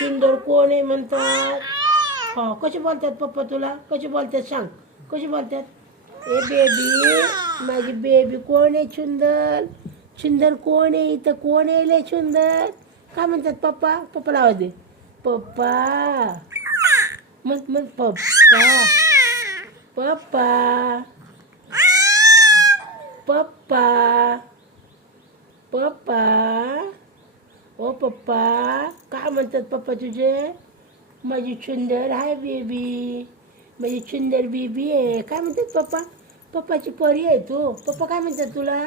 सुंदर कोण आहे म्हणतात? हा, कसे बोलतात पप्पा तुला? कसे बोलतात सांग, कसे बोलतात? ए बेबी, माझी बेबी कोण आहे सुंदर? सुंदर कोण आहे इथं? कोण आहे लय सुंदर? काय म्हणतात पप्पा? पप्पाला आवाज दे. पप्पा मग पप्पा. पप्पा पप्पा पप्पा. ओ पप्पा, काय म्हणतात पप्पा तुझे? माझी सुंदर आहे बेबी, माझी सुंदर बेबी आहे. काय म्हणतात पप्पा? पप्पाची परी आहे तू. पप्पा काय म्हणतात तुला?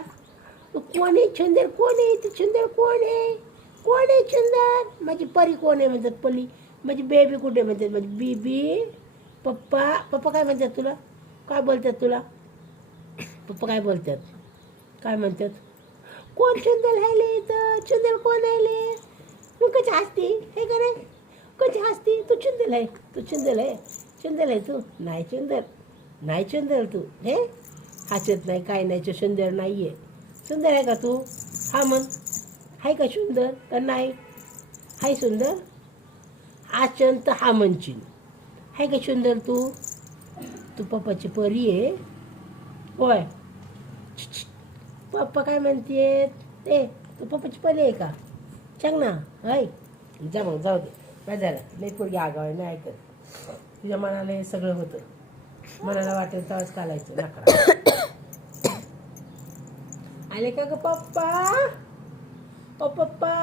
कोण आहे सुंदर? कोण आहे तू? सुंदर कोण आहे? कोण आहे सुंदर? माझी परी कोण आहे म्हणतात? परी. माझी बेबी कुठे म्हणतात? माझी बेबी. पप्पा पप्पा काय म्हणतात तुला? काय बोलतात तुला? पप्पा काय बोलतात? काय म्हणतात? कोण सुंदर राहिले इथं? सुंदर कोण राहिले? तू कशी हसती हे का नाही? कशी हसती? तू सुंदर आहे, तू सुंदर आहे, सुंदर आहे तू. नाही सुंदर, नाही सुंदर तू. हे हसत नाही, काय नाही, तू सुंदर नाही आहे. सुंदर आहे का तू? हा म्हण. आहे का सुंदर का नाही? हाय सुंदर? आचन तर हा म्हणशील. आहे का सुंदर तू? तू पप्पाची परी आहे होय. पप्पा काय म्हणतेत? ए, तू पप्पाची परी आहे का? सांग ना. हाय, जा मग, जाऊ दे. काय झालं? नाही पोरगी आगाव आहे, नाही ऐकत. तुझ्या मनाला हे सगळं होतं. मनाला वाटेल तेव्हाच कालायचं नका. आले का ग पप्पा? ओ पप्पा,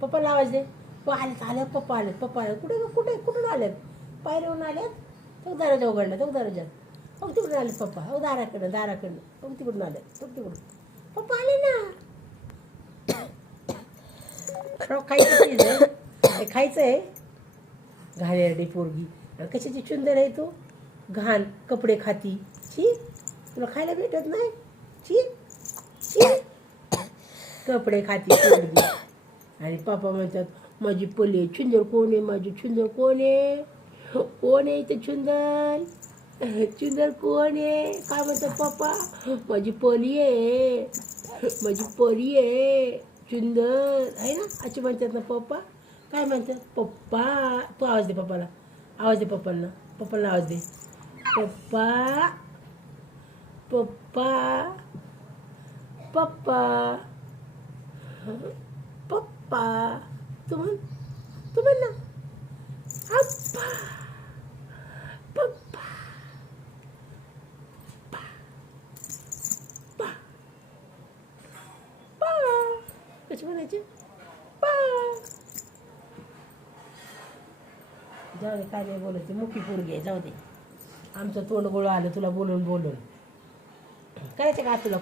पप्पाला आवाज दे. आलेत आलेत पप्पा, आलेत पप्पा आले. कुठे कुठे कुठून आलेत? पायरीहून आलेत. तो दरवाजा उघडला, तो दरवाजात. मग तिकडून आले पप्पा. हो दाराकडनं मग तिकडून आले. मग तिकडून पप्पा आले ना. खायचं चीज आहे, हे खायचं आहे. घाणेरडी पोरगी. कशाची सुंदर आहे तू? घाण कपडे खाती. छी, तुला खायला भेटत नाही. छी छी, कपडे खाती पोरगी. आणि पप्पा म्हणतात माझी पली सुंदर कोण आहे? माझी सुंदर कोण आहे? कोण आहे इथे सुंदर? सुंदर कोण आहे? काय म्हणतात पप्पा? माझी परी आहे, माझी परी आहे, सुंदर आहे ना, असे म्हणतात ना पप्पा. काय म्हणतात पप्पा? तू आवाज दे पप्पाला, आवाज दे पप्पांना, पप्पाला आवाज दे. पप्पा पप्पा पप्पा पप्पा. तू म्हण ना. पप्पा पप्पा पा पा. कशी म्हणायचे? पा. जाऊ दे, काय नाही बोलायचं. मुखी पोरगी आहे, जाऊ दे. आमचं तोंड गोळ आलं तुला बोलून बोलून. करायचं का तुला?